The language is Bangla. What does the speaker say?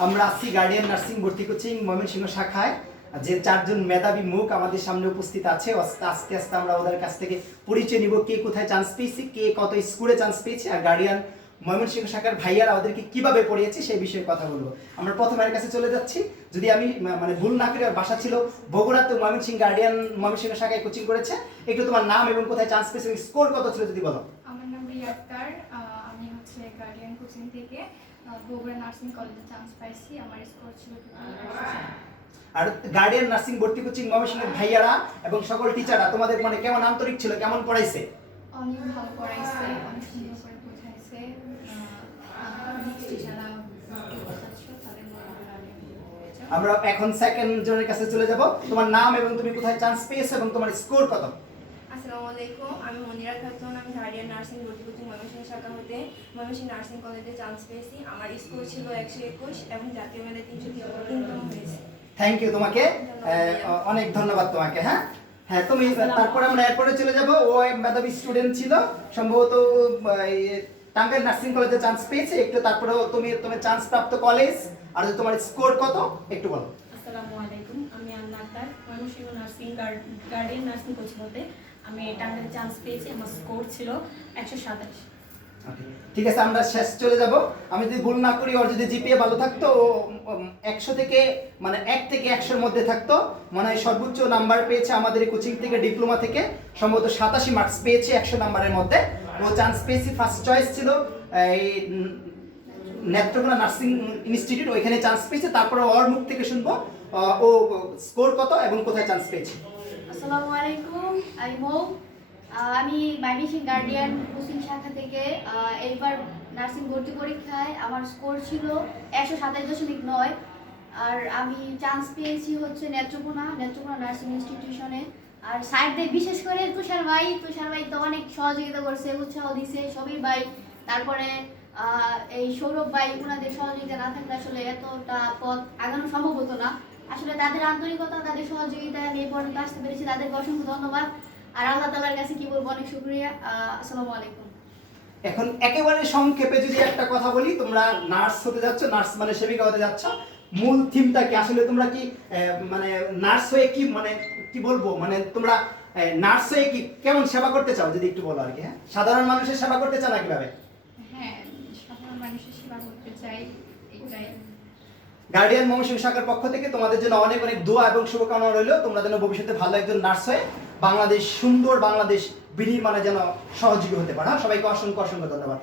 আমরা আছি গার্ডিয়ান নার্সিং ভর্তি কোচিং ময়মনসিংহ শাখায়। যে চারজন মেধাবী মুখ আমাদের সামনে উপস্থিত আছে, আস্তে আস্তে আমরা ওদের কাছ থেকে পরিচয় নিব, কে কোথায় চান্স পেয়েছে, কে কত স্কুলে চান্স পেয়েছে, আর গার্ডিয়ান ময়মনসিংহ শাখার ভাইয়ারা ওদেরকে কিভাবে পড়িয়েছে সেই বিষয়ে কথা বলবো। আমরা প্রথমের কাছে চলে যাচ্ছি। যদি আমি মানে ভুল না করি, আর বাসা ছিল বগুড়াতে, ময়মনসিংহ গার্ডিয়ান ময়মনসিংহ শাখায় কোচিং করেছে। একটু তোমার নাম এবং কোথায় চান্স পেয়েছে, স্কোর কত ছিল যদি বলো। আমার নাম রিয়া আক্তার। আমি হচ্ছে গার্ডিয়ান কোচিং থেকে বগুড়া নার্সিং কলেজে চান্স পাইছি। আমার স্কোর ছিল 100। আর গার্ডিয়ান নার্সিং ভর্তি কোচিং ময়মনসিংহের ভাইয়ারা এবং সকল টিচাররা তোমাদের মানে কেমন আন্তরিক ছিল, কেমন পড়াইছে? অনেক ভালো পড়াইছে, অনেক সুন্দর করে বোঝাইছে। টিচাররা আমরা এখন সেকেন্ড জনের কাছে চলে যাব। তোমার নাম এবং তুমি কোথায় চান্স পেয়েছো এবং তোমার স্কোর কত? আসসালামু আলাইকুম, আমি মনিরা খাতুন। আমি গার্ডিয়ান নার্সিং ভর্তি কোচিং ময়মনসিংহ শাখা হতে ময়মনসিংহ নার্সিং কলেজে চান্স পেয়েছি। আমার স্কোর ছিল 121 এবং জাতীয় মেধায় 303তম হয়েছে। থ্যাংক ইউ তোমাকে, অনেক ধন্যবাদ তোমাকে। হ্যাঁ হ্যাঁ, তুমি তারপরে আমরা এরপরে চলে যাব। ও মেধাবী স্টুডেন্ট ছিল, সম্ভবত টাঙ্গাইল নার্সিং কলেজে চান্স পেয়েছে। একটু তারপরে তুমি চান্স প্রাপ্ত কলেজ আর তোমার স্কোর কত একটু বলো। আসসালামু আলাইকুম, আমি Anna Akhtar. Mymensingh nursing guardian nursing coaching হতে আমি টাঙ্গাইলে চান্স পেয়েছি। আমার স্কোর ছিল 127। ঠিক আছে, আমরা শেষ চলে যাব। আমি যদি ভুল না করি, ওর যদি জিপিএ ভালো থাকতো, ও 100 থেকে মানে 1 থেকে 100-এর মধ্যে থাকতো, মানে সর্বোচ্চ নাম্বার পেয়েছে আমাদের এই কোচিং থেকে, ডিপ্লোমা থেকে সম্ভবত 87 মার্কস পেয়েছে 100 নাম্বারের মধ্যে। ও চান্স পেয়েছি, ফার্স্ট চয়েস ছিল এই নেত্রকোনা নার্সিং ইনস্টিটিউট, ওইখানে চান্স পেয়েছে। তারপরে ওর মুখ থেকে শুনবো ও স্কোর কত এবং কোথায় চান্স পেয়েছে। আসসালামু আলাইকুম, আমি মৌ। আমি ময়মনসিংহ গার্ডিয়ান কোচিং শাখা থেকে এইবার নার্সিং ভর্তি পরীক্ষায় আমার স্কোর ছিল 127.9। আর আমি চান্স পেয়েছি হচ্ছে নেত্রকোনা নার্সিং ইনস্টিটিউশনে। আর স্যারদের বিশেষ করে তুষার ভাই তো অনেক সহযোগিতা করছে, উৎসাহ দিছে সবই ভাই। তারপরে এই সৌরভ ভাই, ওনাদের সহযোগিতা না থাকলে আসলে এতটা পথ আগানো সম্ভব হতো না। আসলে তাদের আন্তরিকতা, তাদের সহযোগিতায় আমি এই পর্যন্ত আসতে পেরেছি, তাদেরকে অসংখ্য ধন্যবাদ। আর আল্লাহ তাআলার কাছে কি বলবো, অনেক শুকরিয়া। আসসালামু আলাইকুম। এখন একেবারে সংক্ষেপে যদি একটা কথা বলি, তোমরা নার্স হতে যাচ্ছ, নার্স মানে সেবিকা হতে যাচ্ছ। মূল থিমটা কি আসলে তোমরা কি মানে নার্স হয়ে কি মানে কি বলবো, মানে তোমরা নার্স হয়ে কি কেমন সেবা করতে চাও যদি একটু বলো আর কি। হ্যাঁ, সাধারণ মানুষের সেবা করতে চাও না কিভাবে? হ্যাঁ, সাধারণ মানুষের সেবা করতে চাই, এটাই। গার্ডিয়ান ময়মনসিংহ শাখার পক্ষ থেকে তোমাদের জন্য অনেক অনেক দোয়া এবং শুভকামনা রইল। তোমরা যেন ভবিষ্যতে ভালো একজন নার্স হয়ে বাংলাদেশ, সুন্দর বাংলাদেশ বিনির্মাণে যেন সহযোগী হতে পারো। সবাইকে অসংখ্য অসংখ্য ধন্যবাদ।